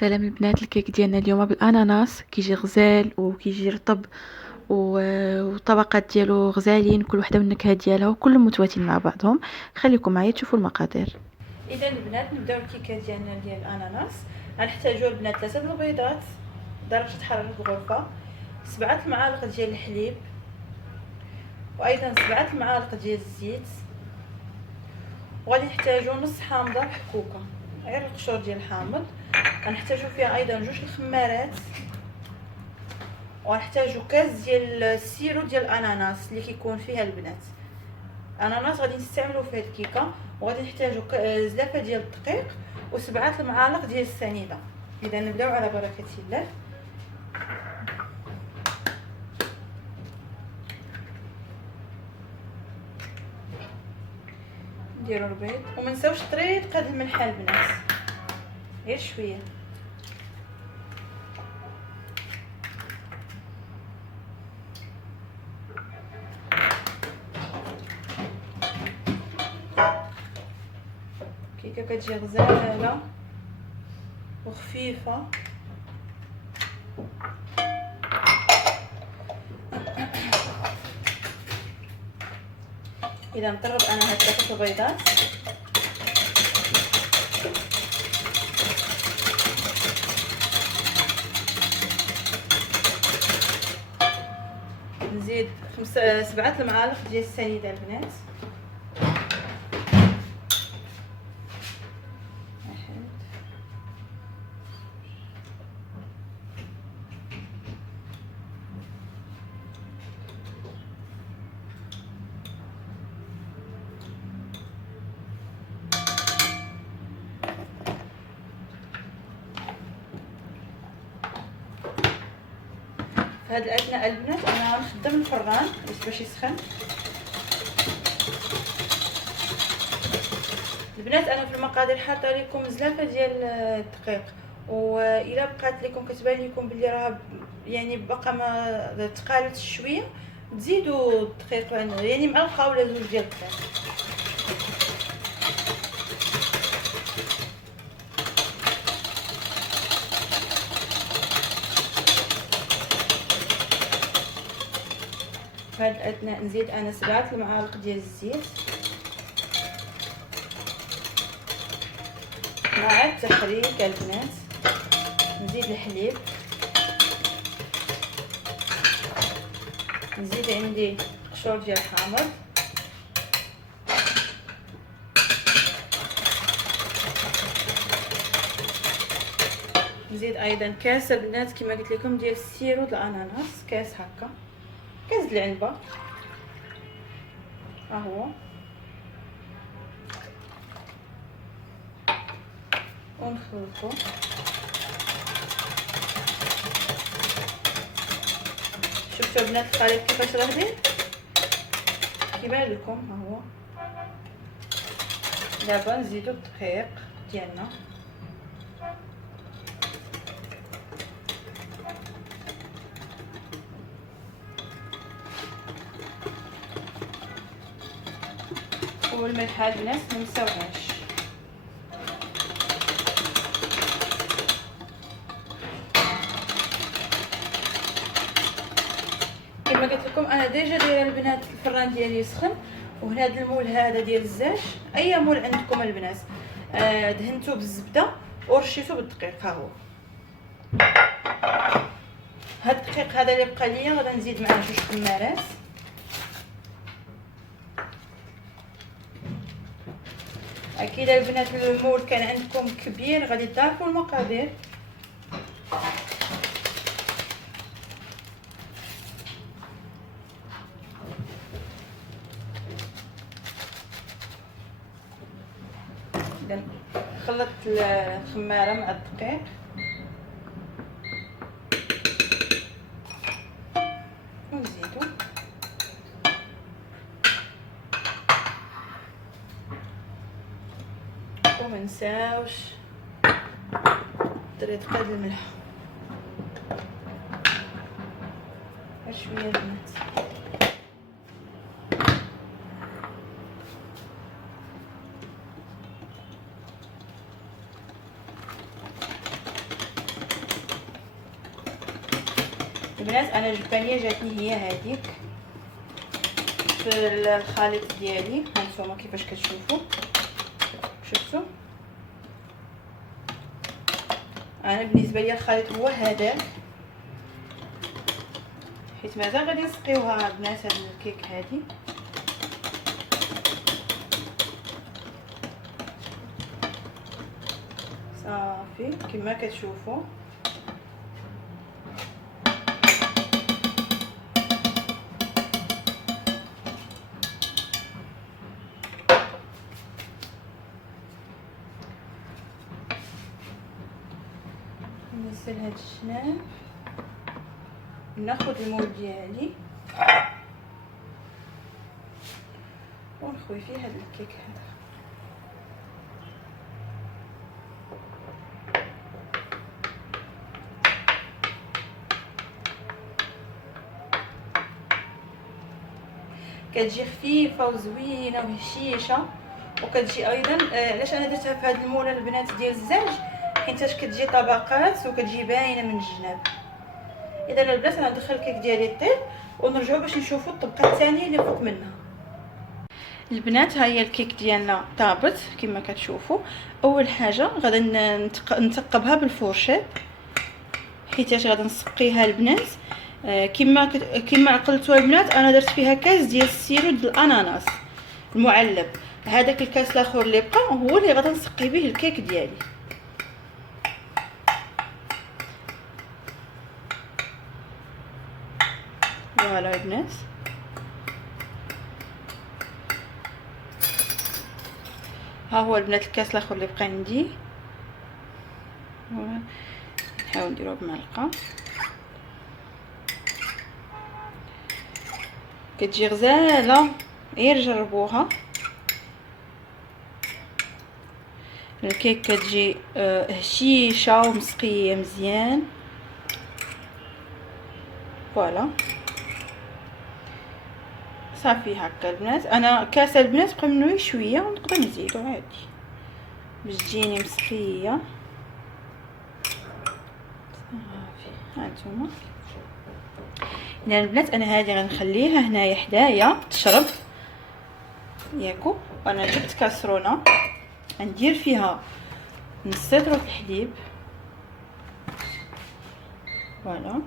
سلام البنات، الكيك ديالنا اليوم بالاناناس كيجي غزال وكيجي رطب وطبقات ديالو غزالين، كل وحده والنكهه ديالها وكلهم متواتين مع بعضهم. خليكم معايا تشوفوا المقادير. اذا البنات نبداو الكيكه ديالنا ديال الاناناس. غنحتاجوا البنات 3 البيضات درجه حراره الغرفه، 7 المعالق ديال الحليب، وايضا 7 المعالق ديال الزيت، وغادي نحتاجوا نص حامضه محكوكه غير القشور ديال الحامض. غنحتاجوا فيها ايضا 2 الخمارات، وغنحتاجوا كاس ديال السيرو ديال الاناناس اللي كيكون فيها البنات اناناس غادي نستعملوا في هذه الكيكه. وغادي نحتاجوا زلافه ديال الدقيق و7 المعالق ديال السنيده. اذا نبداو على بركه الله. نديروا البيض وما نساوش طريق هاد الملح البنات، غير شويه. كيكه كتجي غزاله وخفيفه. اذا نطرب انا هاد 3 البيضات، نزيد 7 المعالق ديال السنيده البنات، في هاد الاثناء البنات انا غنخدم الفران باش يسخن. البنات انا في المقادير حاطه لكم زلافه ديال الدقيق، والا بقات لكم كتبان لكم بلي راه يعني باقا ما تقالتش شويه تزيدوا الدقيق، يعني معلقه ولا 2 ديال الدقيق. في هاد الاثناء نزيد انا 7 المعالق ديال الزيت مع التحريك البنات. نزيد الحليب، نزيد عندي قشور ديال الحامض، نزيد ايضا كاس البنات كما قلت لكم ديال السيرو د الاناناس، كاس هكا، كاس العنبه ها هو، ونخلطو. شفتوا البنات الخليط كيفاش غادي كيبان لكم ها هو. دابا نزيدو الدقيق ديالنا، والملح البنات ما نساوهاش. كما قلت لكم انا ديجا دايره البنات الفران ديالي يسخن، وهذا المول هذا ديال الزاج اي مول عندكم البنات دهنتو بالزبده ورشيتو بالدقيق. ها هو هاد الدقيق هذا اللي بقى ليا غادي نزيد معاه 2 خمارات. اكيد البنات المول كان عندكم كبير غادي تضاعفوا المقادير. اذا خلطت الخماره مع الدقيق، ونزيدو وما نساوش طريقه الملح شويه البنات. البنات انا جبانيه جاتني هي هذيك في الخليط ديالي. هانتوما كيفاش كتشوفوا، شفتوا؟ انا بالنسبه لي الخليط هو هذاك، حيت مازال غادي نسقيوها البنات هاد الكيك هادي. صافي كما كتشوفوا. ننزل هاد الجناب، ناخذ المول ديالي ونخوي فيه هاد الكيك هذا. كتجي خفيفه وزوينه وهشيشه، وكتجي ايضا علاش انا درتها في هذا المول البنات ديال الزاج، حيتاش كتجي طبقات وكتجي باينه من الجناب. اذا البنات انا ندخل الكيك ديالي طيب ونرجعوا باش نشوفوا الطبقه الثانيه اللي فوق منها. البنات ها هي الكيك ديالنا طابت كما كتشوفوا. اول حاجه غادي نثقبها بالفورشيط، حيتاش غادي نسقيها البنات. كما عقلتوا البنات انا درت فيها كاس ديال السيرو ديال الاناناس المعلب. هذاك الكاس الاخر اللي بقى هو اللي غادي نسقي به الكيك ديالي. فوالا البنات، ها هو البنات الكاس الاخر اللي بقى عندي. نحاول نديروه بمعلقه. كتجي غزاله، غير جربوها. الكيك كتجي هشيشه ومسقيه مزيان. فوالا صافي هكا البنات. انا كاس البنات بقى منه شويه ونقدر نزيدو عادي باش تجيني مسقيه. صافي هانتوما. اذا البنات انا هذه غنخليها هنايا حدايا تشرب ياكو. انا جبت كاسرونه ندير فيها نص لتر الحليب. فوالا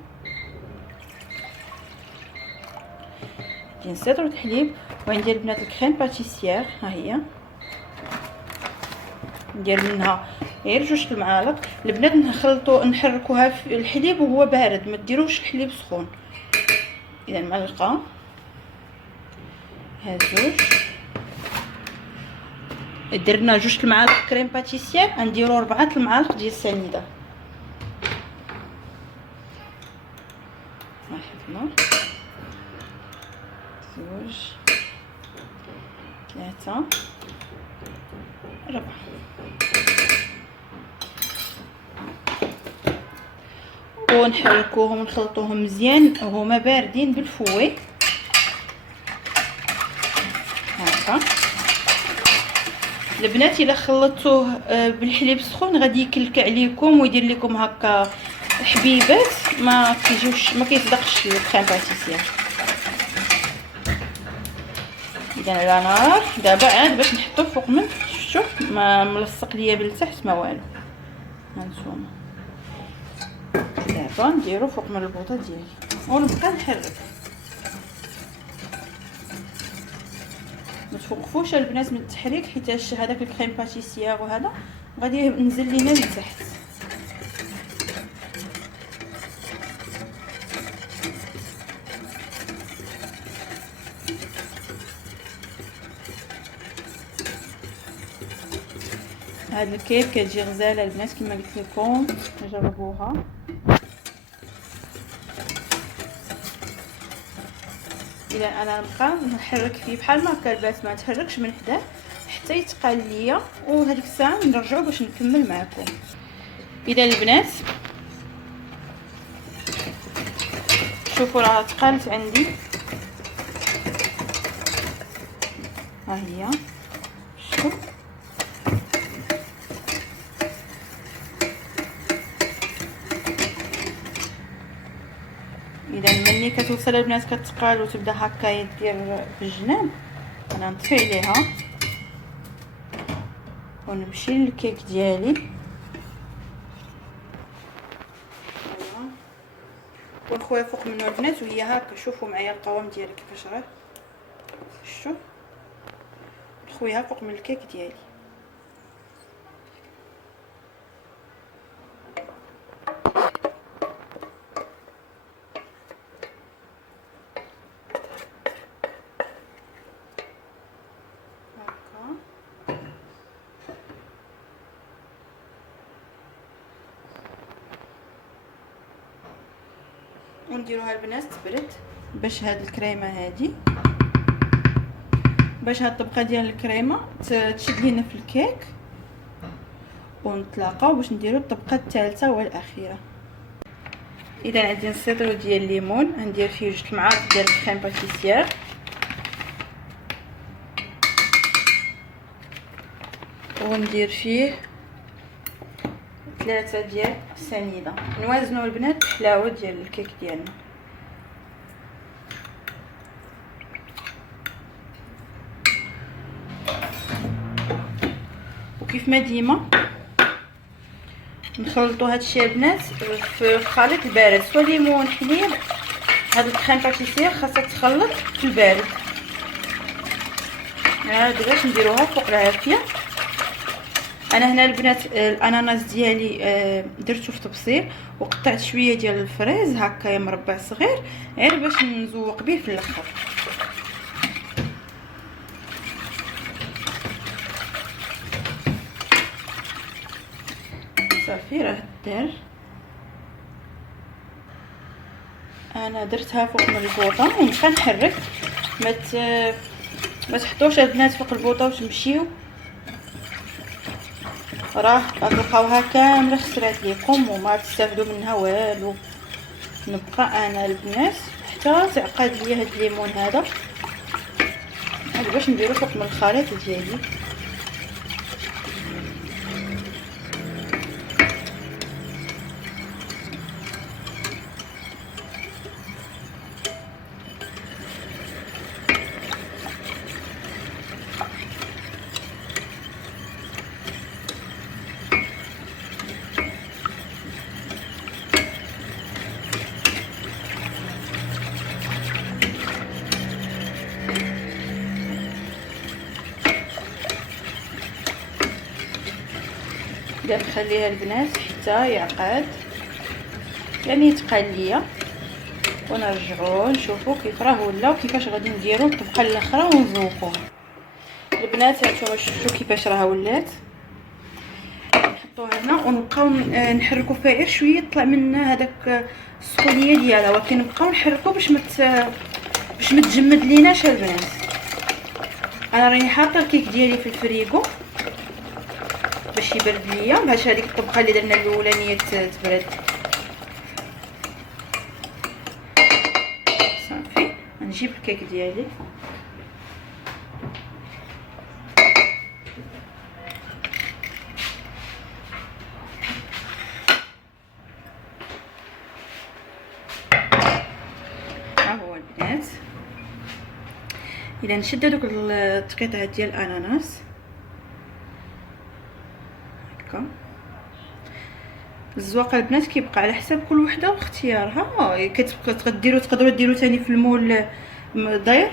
نص لتر الحليب، وندير البنات الكريم باتيسيير. ها هي ندير منها غير 2 المعالق البنات. نحركوها في الحليب وهو بارد، ما ديروش الحليب سخون. اذا معلقه، هاد 2. درنا 2 المعالق كريم باتيسيير، غنديرو 4 المعالق ديال السنيده. واحد 2 3 4. ونحركوهم ونخلطوهم مزيان وهما باردين بالفوي هكا. البنات الا خلطتوه بالحليب السخون غادي يكلكع عليكم ويدير لكم هكا حبيبات، ما كيصدقش الكريم باتيسير. اذا على نار دابا عاد باش نحطو فوق من. شوف ما ملصق ليا بالتحت ما والو. هانتوما دابا نديرو فوق من البوطه ديالي ونبقى نحرك. ما توقفوش البنات من التحريك، حيتاش هذاك الكريم باتيسير وهذا غادي ينزل لينا لتحت. هاد الكيك كتجي غزاله البنات كما قلت لكم، جربوها. اذا انا نبقى نحرك فيه بحال ما هكا البنات، ما نتحركش من حداه حتى يتقال ليا، وهذيك الساعه نرجعوا باش نكمل معكم. اذا البنات شوفوا راه تقالت عندي. ها هي شوف اذا ملي كتوصل البنات كتقال وتبدا هكايا دير في الجناب، انا نطفي عليها ونمشي للكيك ديالي. ونخويا فوق منه البنات وهي هكا. شوفوا معايا القوام ديالها كيفاش راه، شفتوا نخويها فوق من الكيك ديالي. ونديروها البنات تبرد باش هاد الكريمه هادي، باش هاد الطبقه ديال الكريمه تشد لينا في الكيك، ونتلاقاو باش نديرو الطبقه الثالثه والاخيره. اذا عندي السيطرو ديال الليمون، غندير فيه 2 معالق ديال الكريم باتيسير، وندير فيه 3 ديال السنيده. نوازنوا البنات الحلاوه ديال الكيك ديالنا. وكيف ما ديما نخلطوا هادشي البنات في الخليط البارد، سوا ليمون حليب. هاد الكريم باتيسير خاصها تخلط في البارد. هاد باش نديروها فوق العافيه. انا هنا البنات الاناناس ديالي درتو في تبصير، وقطعت شويه ديال الفريز هكايا مربع صغير غير باش نزوق به في الاخر. صافي راه دار. انا درتها فوق من البوطه ونبقى نحرك. ما تحطوش البنات فوق البوطه وتمشيو، راه غتلقاوها كامله خسرات ليكم وما تستافدوا منها والو. نبقى انا البنات حتى تعقد ليا هاد الليمون هذا باش نديرو فوق من الخليط ديالي. نخليها البنات حتى يعقد، يعني يتقال ليا، ونرجعوه نشوفوا كيف راه ولا وكيفاش غادي نديروا الطبقه الاخرى ونذوقوها. البنات هانتوما شفتوا كيفاش راه ولات. نحطوها هنا ونبقاو نحركوا فيها غير شويه طلع منها هذاك السخونيه ديالها، ولكن نبقاو نحركوا باش ما تجمد ليناش البنات. انا راني حاطه الكيك ديالي في الفريغو باش يبرد ليا، باش هذيك الطبقه اللي درنا الاولانيه تبرد. صافي نجيب الكيك ديالي. ها هو البنات. اذا نشد هذوك التقيطات ديال الاناناس هكا. الزواقه البنات كيبقى على حساب كل وحده واختيارها. تقدروا ديروا ثاني في المول داير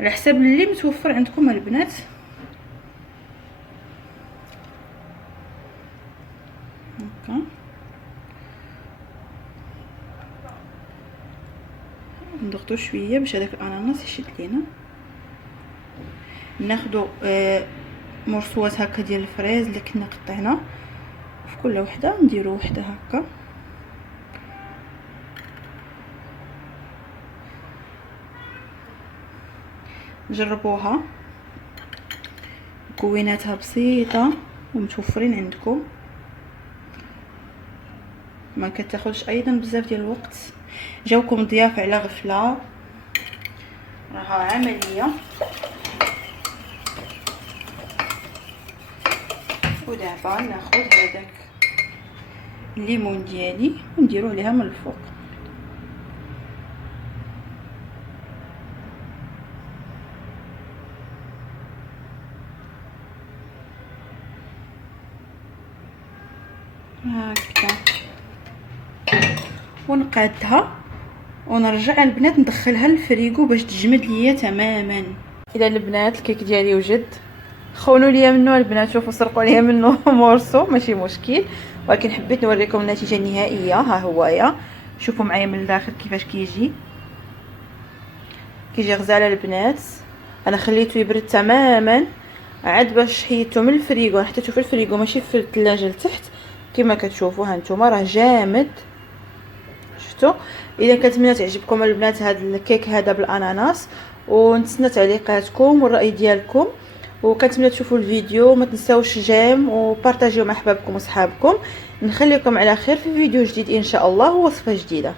على حساب اللي متوفر عندكم البنات. هكا نضغطوا شويه باش هذاك الاناناس يشد لينا. ناخذوا مرصوات هكا ديال الفريز اللي كنا قطعنا، في كل وحده نديروا وحده هكا. جربوها، مكوناتها بسيطه ومتوفرين عندكم، ما كتاخذش ايضا بزاف ديال الوقت. جاوكم ضياف على غفله، راها عمليه. ودابا ناخذ هذاك الليمون ديالي ونديرو عليها من الفوق. هكا ونقادها ونرجع البنات ندخلها للفريغو باش تجمد ليا تماما. الى البنات الكيك ديالي وجد، خونوا ليا منه البنات، شوفوا سرقوا ليا منه مورسو ماشي مشكل، ولكن حبيت نوريكم النتيجه النهائيه. ها هويا شوفوا معايا من الداخل كيفاش كيجي غزاله البنات. انا خليته يبرد تماما عاد باش حيدته من الفريغو، حطيته في الفريغو ماشي في الثلاجه لتحت كما كتشوفوا. ها نتوما راه جامد، شفتوا؟ اذا كنتمنى تعجبكم البنات هذا الكيك هذا بالاناناس، ونتسنى تعليقاتكم والراي ديالكم، وكنتمنى تشوفوا الفيديو. ما تنساوش جيم وبارطاجيو مع احبابكم وصحابكم. نخليكم على خير في فيديو جديد ان شاء الله ووصفه جديده.